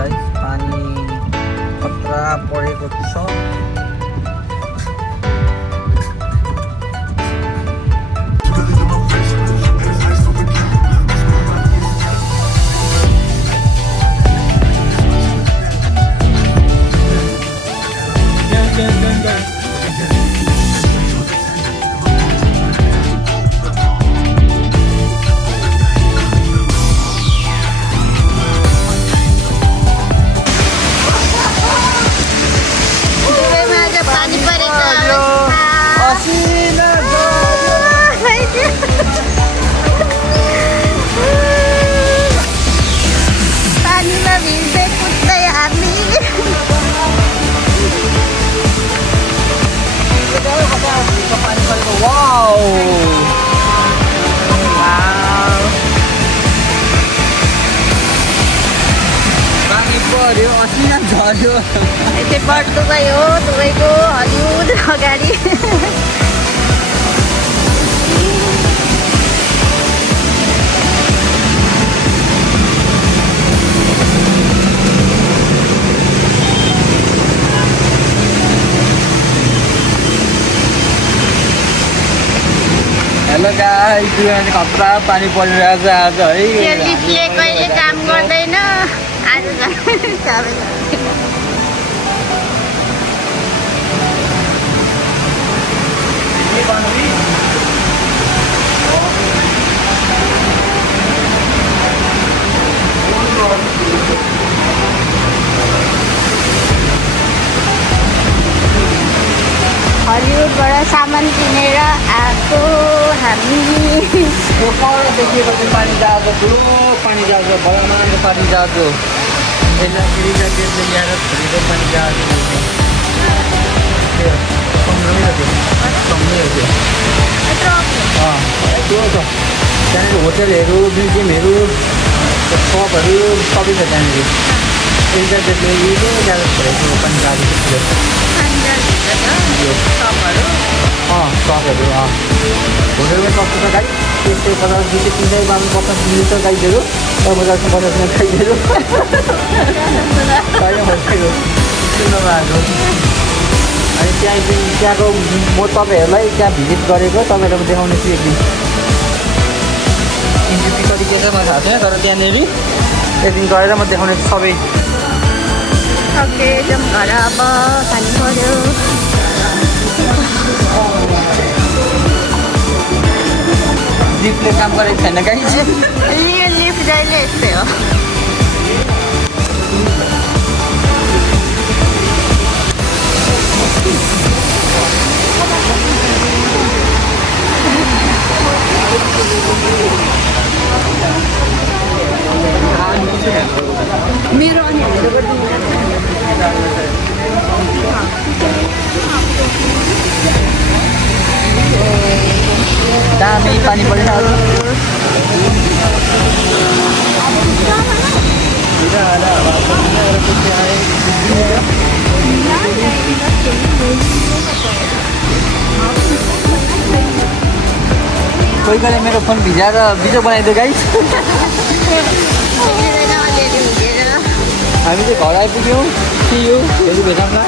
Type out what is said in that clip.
Guys पानी खतरा परेको छ। यतै बढ्दो गयो तपाईँको हलिउड अगाडि। हेलो गाइस, खतरा पानी परिरहेछ आज है। यो लिफ्टले कहिले काम गर्दैन आज झन् हलिउडबाट सामान किनेर आएको हामी। पर देखिएको चाहिँ पानी जहाज ठुलो पानी जहाज बलमान पानी जहाज हो। यसलाई फेरि त्यसले ल्याएर छोडेको पानी जहाज त्यो छ। त्यहाँनिर होटेलहरू, म्युजियमहरू, सपहरू सबै छ त्यहाँनिर। त्यसले ल्याएर छोडेको पानी जहाज सपहरू होटेलमा सक्छ त गाई। त्यस्तै 50 रुपियाँ 300 बाँध्नु पर्छ मिल्छ गाईहरू। बजारको 50 गाईहरू सुन्नुमा आएको। अनि त्यहाँको म तपाईँहरूलाई त्यहाँ भिजिट गरेको तपाईँहरूलाई देखाउने छु एक दिन। इन्ट्री कति के छ मलाई थाहा छैन, तर त्यहाँनिर एक दिन गएर म देखाउने छु सबै। ओके जाउँ घर अब, खानु पर्यो। लिफ्टले काम गरेको छैन गाई। यो लिफ्ट जहिले यस्तै हो। मेरो अनि दामी पानी परिरहेको कोही बेला मेरो फोन भिजाएर भिडियो बनाइदियो गाइस। हामी चाहिँ घर आइपुग्यौँ। के यो भेटौँला।